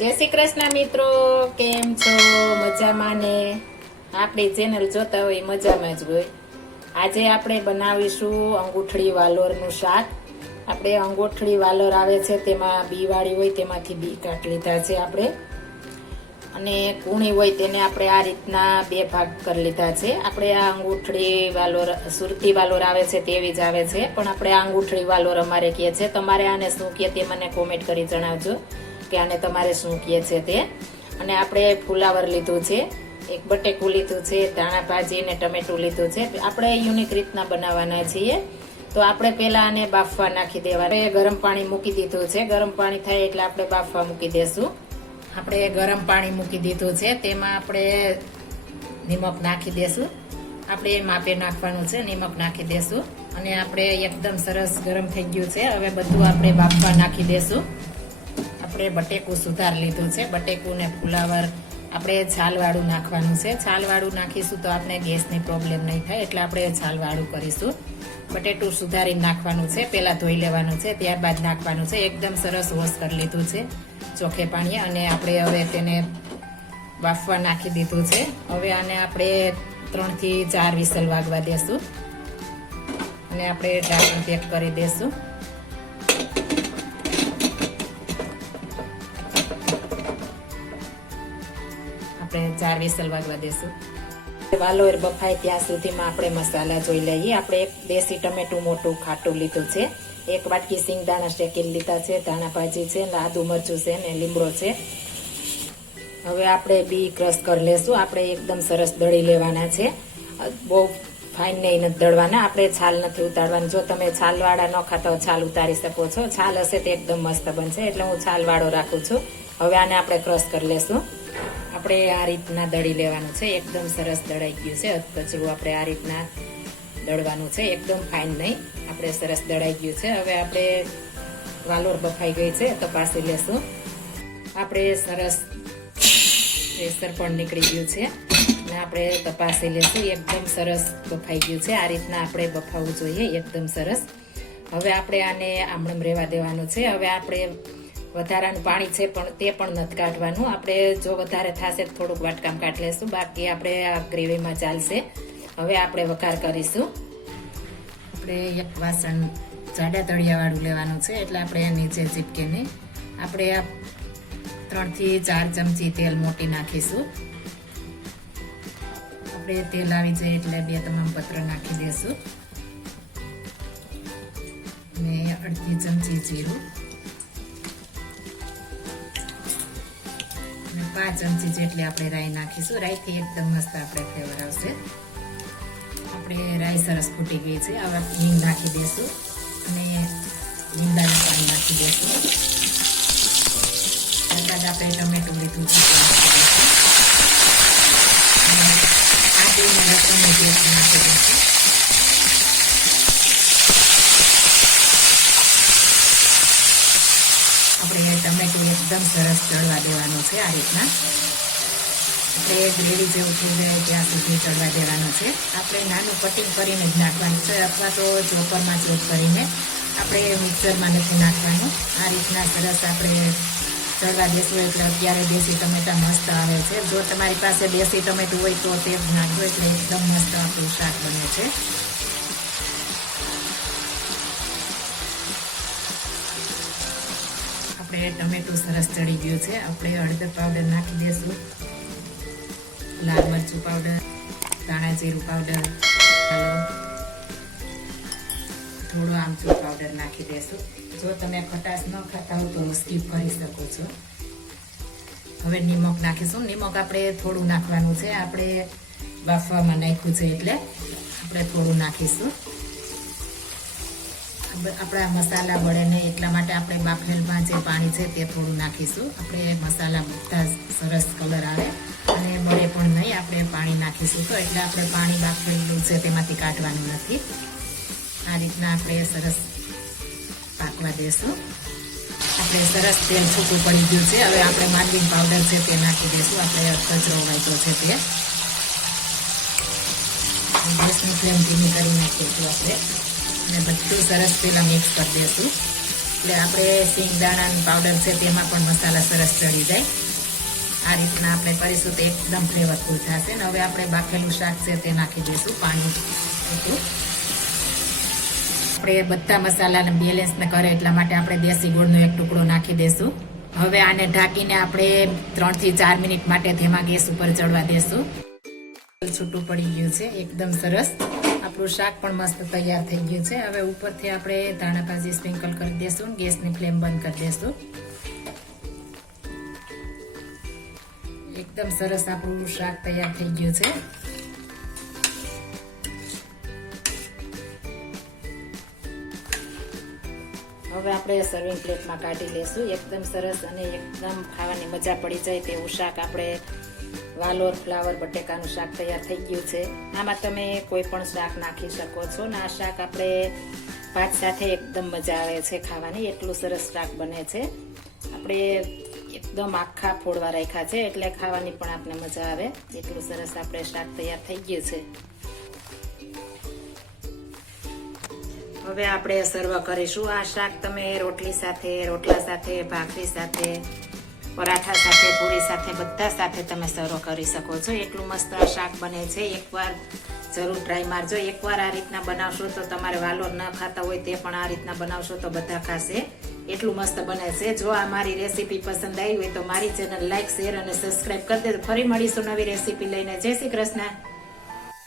જય શ્રી કૃષ્ણ મિત્રો, કેમ છો? મજામાં ને? આપણી ચેનલ જોતા હોય મજામાં જ હોય. આજે આપણે બનાવીશું અંગૂઠળી વાલોરનું શાક. આપણે અંગુઠળી વાલોર આવે છે, તેમાં બી વાળી હોય, તેમાંથી બી કાટ લીધા છે આપણે. અને કૂણી હોય તેને આપણે આ રીતના બે ભાગ કરી લીધા છે. આપણે આ અંગૂઠડી વાલોર, સુરતી વાલોર આવે છે તેવી જ આવે છે. પણ આપણે આ અંગૂઠળી વાલોર અમારે કહે છે. તમારે આને શું કહે તે મને કોમેન્ટ કરી જણાવજો. કે આને તમારે શું કહે છે તે? અને આપણે ફુલાવર લીધું છે, એક બટેકું લીધું છે, ધાણા ભાજી અને ટમેટું લીધું છે. આપણે યુનિક રીતના બનાવવાના છીએ. તો આપણે પહેલાં આને બાફવા નાખી દેવાના ગરમ પાણી મૂકી દીધું છે. ગરમ પાણી થાય એટલે આપણે બાફવા મૂકી દેશું. આપણે ગરમ પાણી મૂકી દીધું છે. તેમાં આપણે નિમક નાખી દેશું. આપણે માપે નાખવાનું છે. નિમક નાખી દેશું. અને આપણે એકદમ સરસ ગરમ થઈ ગયું છે. હવે બધું આપણે બાફવા નાખી દેશું. આપણે બટેકું સુધાર લીધું છે. બટેકું ને ફુલાવર આપણે છાલવાળું નાખવાનું છે. છાલવાળું નાખીશું તો આપણે ગેસની પ્રોબ્લેમ નહીં થાય એટલે આપણે છાલવાળું કરીશું. બટેટું સુધારીને નાખવાનું છે. પહેલાં ધોઈ લેવાનું છે. ત્યારબાદ નાખવાનું છે. એકદમ સરસ વોશ કરી લીધું છે. ચોખ્ખે પાણીએ અને આપણે હવે તેને બાફવા નાખી દીધું છે. હવે આને આપણે ત્રણથી ચાર વિસલ વાગવા દેશું. અને આપણે ઢાંકણ પેક કરી દેશું. આપણે ચાર વિસલ વાગવા દેશું. વાલોર બફાય ત્યાં સુધીમાં આપણે મસાલા જોઈ લઈએ. આપણે એક દેશી ટમેટું મોટું ખાટું લીધું છે. એક વાટકી સિંગદાણા શેકી લીધા છે. ધાણા ભાજી છે આદુ મરચું છે ને લીમડો છે. હવે આપણે બી ક્રશ કરી લેશું. આપણે એકદમ સરસ દળી લેવાના છે. બહુ ફાઇન નહીં, નથી દળવાના. આપણે છાલ નથી ઉતારવાની. જો તમે છાલવાળા ન ખાતા હોય, છાલ ઉતારી શકો છો. છાલ હશે તો એકદમ મસ્ત બનશે. એટલે હું છાલવાળો રાખું છું. હવે આને આપણે ક્રશ કરી લેશું. આપણે આ રીતના દળી લેવાનું છે. એકદમ સરસ દળાઈ ગયું છે. કચરું આપણે આ રીતના દળવાનું છે, એકદમ ફાઇન નહીં. આપણે સરસ દળાઈ ગયું છે. હવે આપણે વાલોર બફાઈ ગઈ છે. તપાસી લેશું. આપણે સરસ પ્રેશર પણ નીકળી ગયું છે. અને આપણે તપાસી લેશું. એકદમ સરસ બફાઈ ગયું છે. આ રીતના આપણે બફાવવું જોઈએ. એકદમ સરસ. હવે આપણે આને આમણમ રહેવા દેવાનું છે. હવે આપણે વધારાનું પાણી છે પણ તે પણ નથી કાઢવાનું. આપણે જો વધારે થશે થોડુંક વાટકામ કાઢી લેશું. બાકી આપણે આ ગ્રેવીમાં ચાલશે. હવે આપણે વઘાર કરીશું. આપણે વાસણ જાડા તળિયાવાળું લેવાનું છે, એટલે આપણે નીચે ચીપકે આપણે આ ત્રણથી ચાર ચમચી તેલ મોટી નાખીશું. આપણે તેલ આવી જાય એટલે બે તમામ પત્ર નાખી દેશું. ને અડધી ચમચી જીરું. પાંચ ચમચી જેટલી આપણે રાઈ નાખીશું. રાઈથી એકદમ મસ્ત આપણે ફ્લેવર આવશે. આપણે રાઈ સરસ ફૂટી ગઈ છે. હવે હિંગ નાખી દઈશું અને લીંદાનું પાણી નાખી દઈશું ત્યારબાદ આપણે ટમેટું લીધું છે. આ બે મિનિટ નાખી દઈશું આપણે ટમેટું એકદમ સરસ ચડવા દેવાનું છે આ રીતના. આપણે ગ્રેવી જેવું થઈ જાય ત્યાં સુધી ચડવા દેવાનું છે. આપણે નાનું કટિંગ કરીને જ નાખવાનું છે, અથવા તો ચોપરમાં ચોપ કરીને આપણે મિક્સરમાં નથી નાખવાનું. આ રીતના સરસ આપણે ચડવા દેશું એટલે અત્યારે દેશી ટમેટા મસ્ત આવે છે. જો તમારી પાસે દેશી ટમેટું હોય તો તે નાખવું એટલે એકદમ મસ્ત આપણું શાક બને છે. આપણે ટમેટું સરસ ચડી ગયું છે. આપણે હળદર પાવડર નાખી દઈશું લાલ મરચું પાવડર ધાણા જીરું પાવડર થોડો આમચૂર પાવડર નાખી દેશું. જો તમે ખટાશ ન ખાતા હો તો સ્કીપ કરી શકો છો. હવે નિમક નાખીશું. નિમક આપણે થોડું નાખવાનું છે. આપણે બાફવામાં નાખ્યું છે એટલે આપણે થોડું નાખીશું. આપણા મસાલા વળે નહીં, એટલા માટે આપણે બાફેલમાં જે પાણી છે તે થોડું નાખીશું. આપણે મસાલા બધા સરસ કલર આવે અને બળે પણ નહીં, આપણે પાણી નાખીશું તો. એટલે આપણે પાણી બાફેલું છે તેમાંથી કાઢવાનું નથી. આ રીતના આપણે સરસ પાકવા દેશું. આપણે સરસ તેલ છૂટું પડી ગયું છે. હવે આપણે માંડવી પાવડર છે તે નાખી દઈશું આપણે કચરો વાંચ્યો છે તે. ગેસની ફ્લેમ ધીમી કરી નાખીશું આપણે. અને બધું સરસ પેલા મિક્સ કરી દઈશું એટલે આપણે સિંગ દાણાનું પાવડર છે તેમાં પણ મસાલા સરસ ચડી જાય. આ રીતના આપણે કરીશું તો એકદમ ફ્લેવરફુલ થશે. ને હવે આપણે બાફેલું શાક છે તે નાખી દઈશું પાણી આપણે બધા મસાલાને બેલેન્સને કરે એટલા માટે આપણે દેશી ગોળનો એક ટુકડો નાખી દઈશું હવે આને ઢાંકીને આપણે ત્રણથી ચાર મિનિટ માટે તેમાં ગેસ ઉપર ચડવા દેશું. છૂટું પડી ગયું છે, એકદમ સરસ. આપણું શાક પણ મસ્ત તૈયાર થઈ ગયું છે. હવે ઉપરથી આપણે ધાણા ભાજી સ્પ્રિંકલ કરી દેશું, ગેસની ફ્લેમ બંધ કરી દેશું. એકદમ સરસ આપણું શાક તૈયાર થઈ ગયું છે. હવે આપણે સર્વિંગ પ્લેટમાં કાઢી લેશું. એકદમ સરસ અને એકદમ ખાવાની મજા પડી જાય તેવું શાક આપણે વાલોર, ફ્લાવર, બટેકાનું શાક તૈયાર થઈ ગયું છે. આમાં તમે કોઈ પણ શાક નાખી શકો છો. ને આ શાક આપણે ભાત સાથે એકદમ મજા આવે છે ખાવાની. એટલું સરસ શાક બને છે. આપણે એકદમ આખા ફોડવા રાખ્યા છે, એટલે ખાવાની પણ આપણે મજા આવે. એટલું સરસ આપણે શાક તૈયાર થઈ ગયું છે. હવે આપણે સર્વ કરીશું. આ શાક તમે રોટલી સાથે, રોટલા સાથે, ભાખરી સાથે પરાઠા સાથે, પૂરી સાથે, બધા સાથે તમે સર્વ કરી શકો છો. એટલું મસ્ત આ શાક બને છે. એકવાર જરૂર ટ્રાય મારજો. એકવાર આ રીતના બનાવશો તો તમારે વાલોર ન ખાતા હોય તે પણ આ રીતના બનાવશો તો બધા ખાશે. એટલું મસ્ત બને છે. જો આ મારી રેસીપી પસંદ આવી હોય તો મારી ચેનલ લાઈક, શેર અને સબસ્ક્રાઇબ કરી દેજો. ફરી મળીશું નવી રેસીપી લઈને. જય શ્રી કૃષ્ણ.